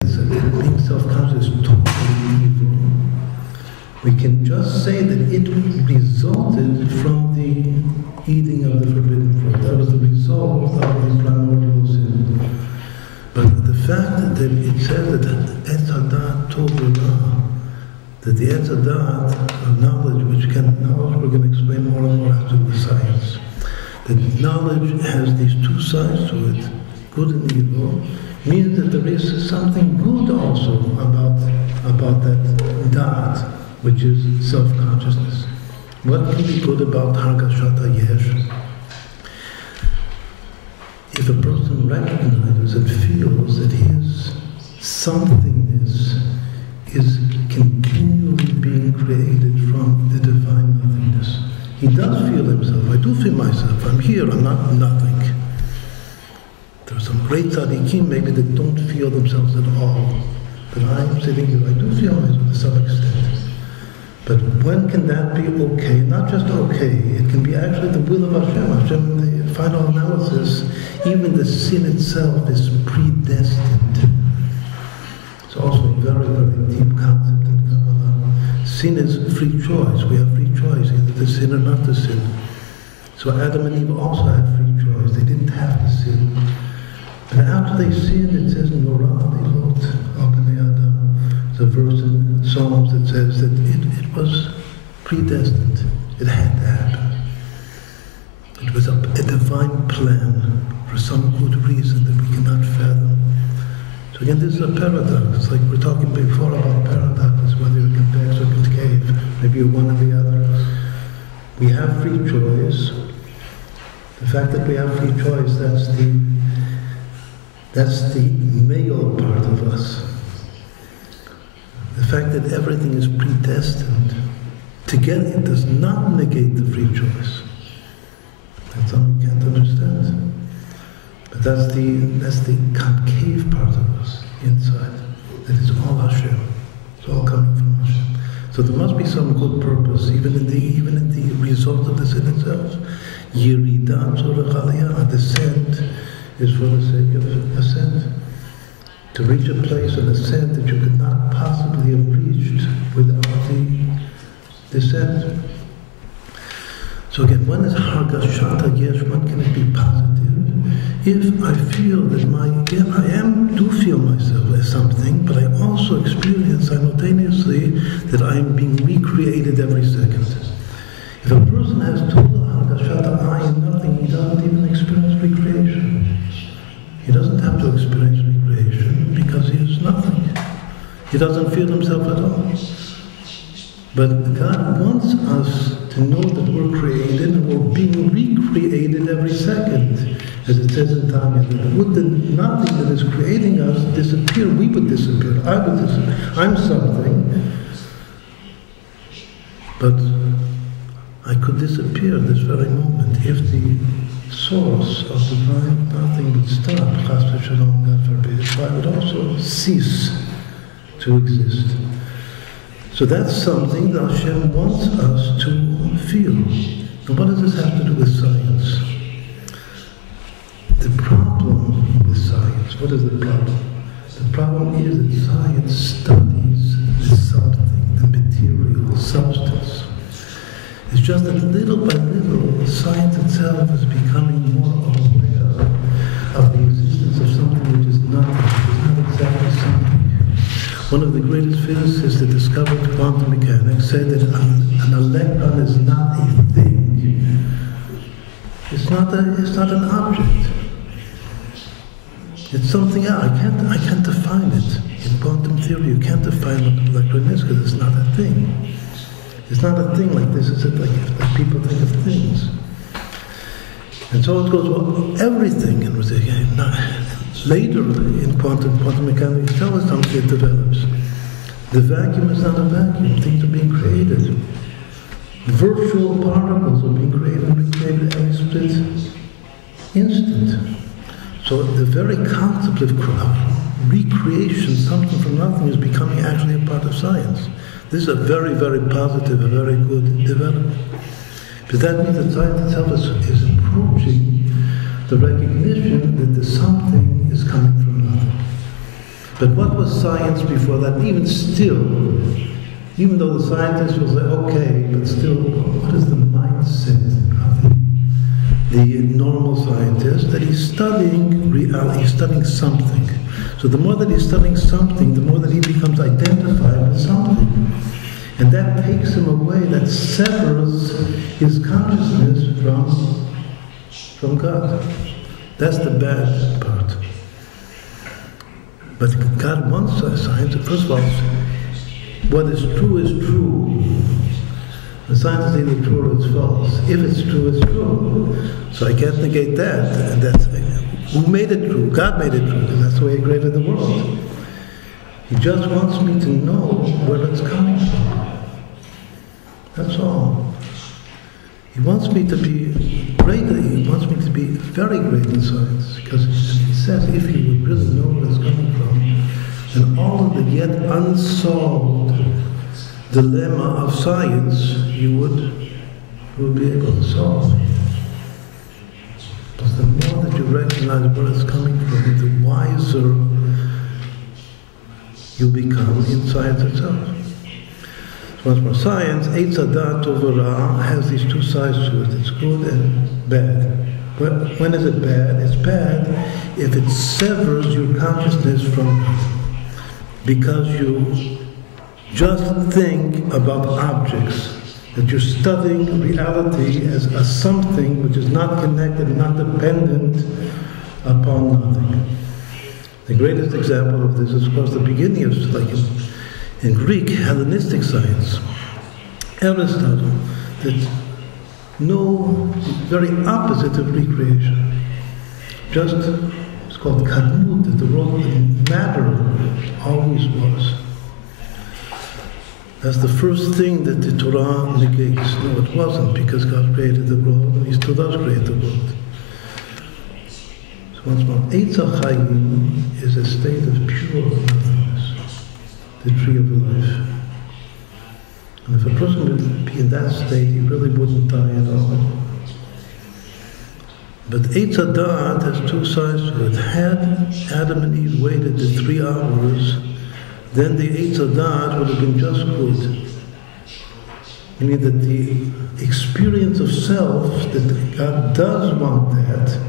being self-conscious is totally evil. We can just say that it resulted from the eating of the forbidden fruit. That was the result of the primordial sin. But the fact that it says that Etz Hadat Tov that the Etz Hadat of knowledge, knowledge we're going to explain more and more after the science, that knowledge has these two sides to it, good and evil, means that there is something good also about that da'at, which is self-consciousness. What can be good about Hargashat HaYesh? If a person recognizes and feels that his somethingness is continually being created from the divine nothingness. He does feel himself. I do feel myself. I'm here. I'm not nothing. There are some great tzaddikim maybe that don't feel themselves at all. But I'm sitting here. I do feel myself to some extent. But when can that be okay? Not just okay. It can be actually the will of Hashem. Hashem, in the final analysis, even the sin itself is predestined. It's also a very, very deep concept in Kabbalah. Sin is free choice. We have free choice, either to sin or not to sin. So Adam and Eve also had free choice. They didn't have to sin. But after they sinned, it says, Norah Elot al Bnei Adam. There's a verse in Psalms that says that it was predestined. It had to happen. It was a divine plan for some good reason that we cannot fathom. So again, this is a paradox. It's like we're talking before about paradoxes, whether you're convex or concave, maybe you're one or the other. We have free choice. The fact that we have free choice, that's the male part of us. The fact that everything is predestined, together it does not negate the free choice. That's something we can't understand. But that's the concave part of us, inside. That is all Hashem. It's all coming from Hashem. So there must be some good purpose, even in the result of the sin itself. Yeridat Tzorech Aliyah, descent is for the sake of ascent. To reach a place of ascent that you could not possibly have reached without the descent. So again, when is Hargashat HaYesh? When can it be positive? If I feel that I do feel myself as something, but I also experience simultaneously that I am being recreated every second. If a person has total Hargashat HaAyin, nothing, he doesn't even experience recreation. He doesn't have to experience recreation because he is nothing. He doesn't feel himself at all. But God wants us to know that we're created and we're being recreated every second. As it says in Tanya, that would the nothing that is creating us disappear, we would disappear, I would disappear. I'm something, but I could disappear this very moment if the source of divine nothing would stop, chas v'shalom, God forbid, I would also cease to exist. So that's something that Hashem wants us to feel. And what does this have to do with science? The problem with science, what is the problem? The problem is that science studies the something, the material, substance. It's just that little by little, science itself is becoming more aware of the existence of something which is nothing, which is not exactly something. One of the greatest physicists that discovered quantum mechanics said that an electron is not a thing. It's not an object. It's something else. I can't define it. In quantum theory, you can't define what an electron is because it's not a thing. It's not a thing like this. It's like people think of things. And so it goes, well, everything. And later in quantum mechanics, tell us something that develops. The vacuum is not a vacuum. Things are being created. Virtual particles are being created every split instant. So the very concept of recreation, something from nothing, is becoming actually a part of science. This is a very, very positive, a very good development. But that means that science itself is approaching the recognition that the something is coming from nothing. But what was science before that? Even still, even though the scientist will say, okay, but still, what is the mindset of the normal scientist? That he's studying reality, he's studying something. So the more that he's studying something, the more that he becomes identified with something. And that takes him away, that severs his consciousness from God. That's the bad part. But God wants us science. First of all, what is true is true. The science is either true or it's false. If it's true, it's true. So I can't negate that. And that's who made it true? God made it true, because that's the way He created the world. He just wants me to know where it's coming from. That's all. He wants me to be great. He wants me to be very great in science, because He says if you would really know where it's coming from, then all of the yet unsolved dilemma of science you would be able to solve. Because the more that you recognize where it's coming from, the wiser you become in science itself. So as for science, Eitz Hadat Tov Ra has these two sides to it. It's good and bad. But when is it bad? It's bad if it severs your consciousness from God. Because you just think about objects, that you're studying reality as a something which is not connected, not dependent upon nothing. The greatest example of this is, of course, the beginning of, like in Greek, Hellenistic science. Aristotle, that no, very opposite of recreation. Just, it's called kadmut, that the world, matter always was. That's the first thing that the Torah negates. No, it wasn't, because God created the world, and He still does create the world. So once more, Eitz HaChaim is a state of pure nothingness, the tree of life. And if a person would be in that state, he really wouldn't die at all. But Eitz Hadat has two sides to it. Had Adam and Eve waited the 3 hours, then the Eitz Hadat would have been just good. Meaning that the experience of self, that God does want that,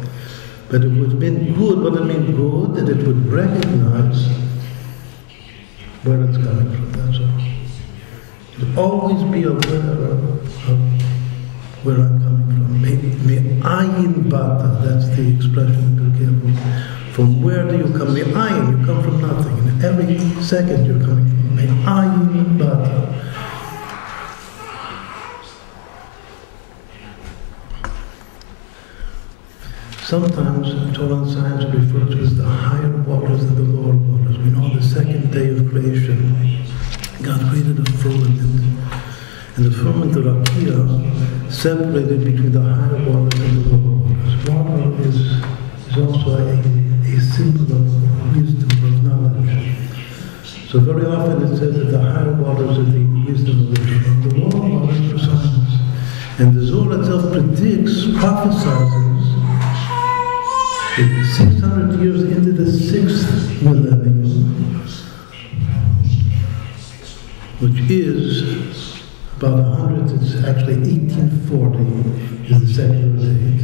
but it would have been good. What would it mean good? That it would recognize where it's coming from, that's all. To always be aware of where I'm coming from. Me'ayin bata, that's the expression, be careful. From where do you come? Me'ayin, you come from nothing. And every second you're coming from. Me'ayin bata. Sometimes Tora and Science refer to as the higher waters and the lower waters. We know the second day of creation, God created a firmament, and the firmament of Rakia separated between the higher waters and the lower waters. Water is also a symbol of wisdom, of knowledge. So very often it says that the higher waters are the wisdom of the lower waters for science. And the Zohar itself predicts, prophesies, 600 years into the 6th millennium, which is about 100, it's actually 1840 is the secular date.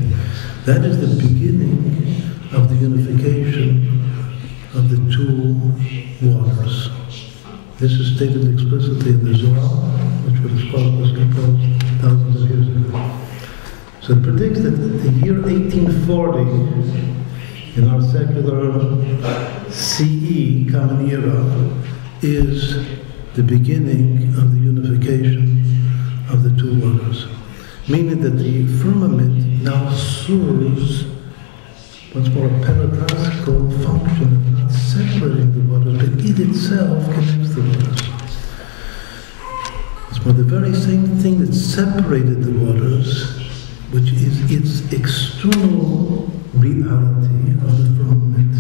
That is the beginning of the unification of the two waters. This is stated explicitly in the Zohar, which was composed thousands of years ago. So it predicts that the year 1840, in our secular CE, Common Era, is the beginning of the unification of the two waters. Meaning that the firmament now serves once more a paradoxical function of not separating the waters, but it itself connects the waters. It's more the very same thing that separated the waters, which is its external reality of the firmament.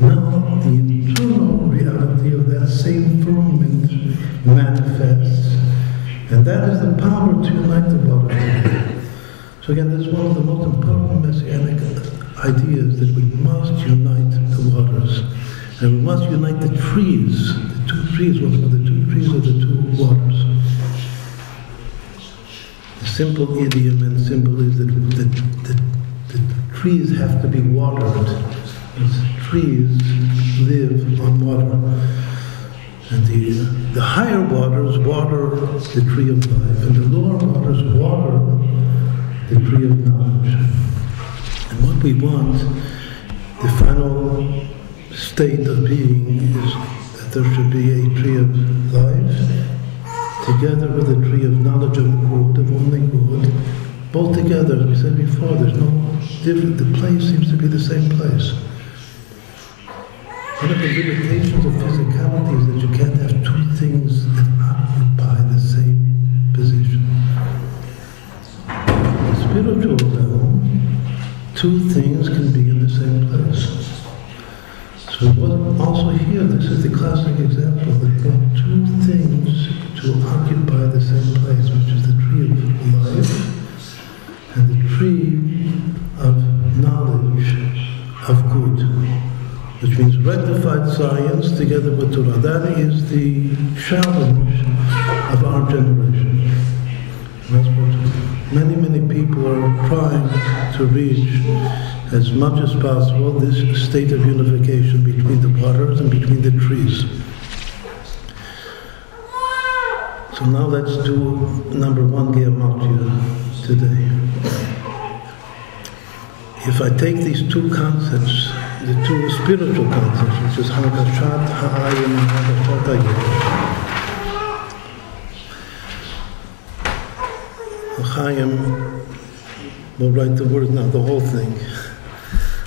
Now the internal reality of that same firmament manifests, and that is the power to unite the waters together. So again, this is one of the most important messianic ideas, that we must unite the waters. And we must unite the trees. The two trees, what are the two trees or the two waters? The simple idiom and symbol is that the trees have to be watered. Because trees live on water. And the higher waters water the tree of life, and the lower waters water the tree of knowledge. And what we want, the final state of being, is that there should be a tree of life, together with a tree of knowledge of good, of only good, both together. As we said before, there's no different, the place seems to be the same place. One of the limitations of physicality is that you can't have two things that occupy the same position. In the spiritual realm, two things can be in the same place. So also here, this is the classic example that brought two things to occupy the same place, which is the tree of life and the tree of knowledge of good, which means rectified science together with Torah. That is the challenge of our generation. That's what many people are trying to reach as much as possible, this state of unification between the waters and between the trees. So now let's do number 1 Gematria today. If I take these two concepts, the two spiritual concepts, which is Hargashat Ha'ayin and Hargashat Ha'yesh. Chaim will write the words now, the whole thing.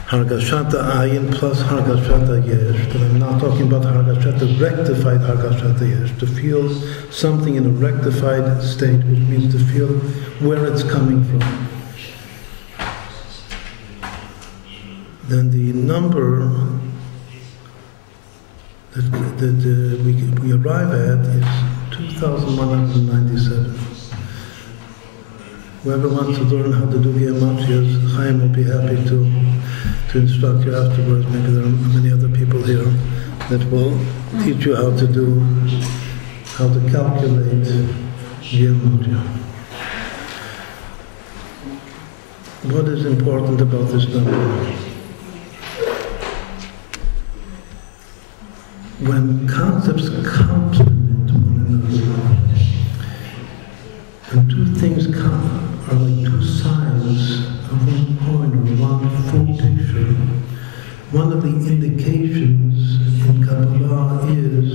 Hargashat Ha'ayin plus Hargashat Ha'yesh. But I'm not talking about Hargashat, the rectified Hargashat Ha'yesh, to feel something in a rectified state, which means to feel where it's coming from. Then the number that we arrive at is 2,197. Whoever wants to learn how to do Gematria, Chaim will be happy to instruct you afterwards. Maybe there are many other people here that will teach you how to calculate Gematria. What is important about this number? When concepts complement one another, when two things are like two sides of one coin or one full picture, one of the indications in Kabbalah is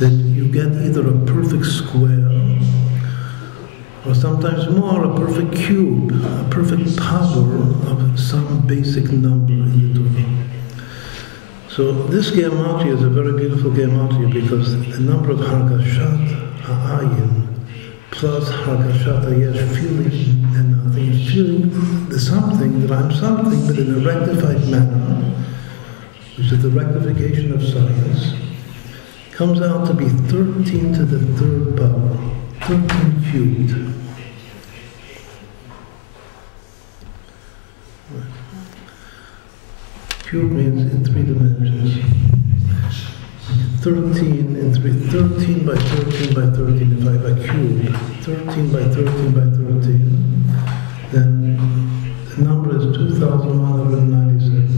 that you get either a perfect square, or sometimes more, a perfect cube, a perfect power of some basic number in the Torah. So this Gematria is a very beautiful Gematria because the number of Hargashat Ha'ayin plus Hargashat Ha'yesh, feeling and nothing, feeling the something, that I'm something, but in a rectified manner, which is the rectification of science, comes out to be 13 to the third power, 13 cubed. Cube means in 3 dimensions. 13 in 3, 13 by 13 by 13. If I have a cube, 13 by 13 by 13, then the number is 2,197.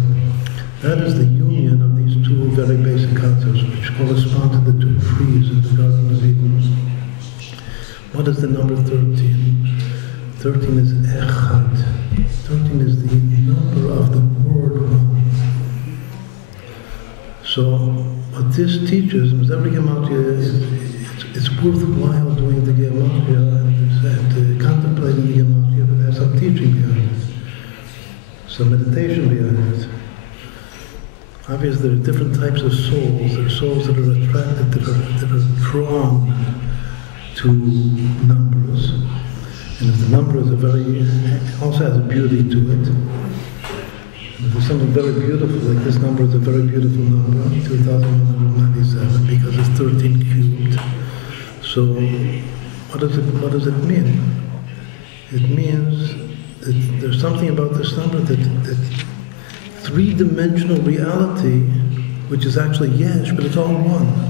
That is the union of these two very basic concepts, which correspond to the two trees in the Garden of Eden. What is the number 13? 13 is Echad. 13 is the number of the word one. So what this teaches is every Gematria it's worthwhile doing the Gematria and contemplating the Gematria, but there's some teaching behind it, some meditation behind it. Obviously, there are different types of souls. There are souls that are attracted, that are drawn to numbers, and if the number is also has a beauty to it. There's something very beautiful, like this number is a very beautiful number, 2,197, because it's 13 cubed. So, what does it mean? It means that there's something about this number that three-dimensional reality which is actually yesh, but it's all one.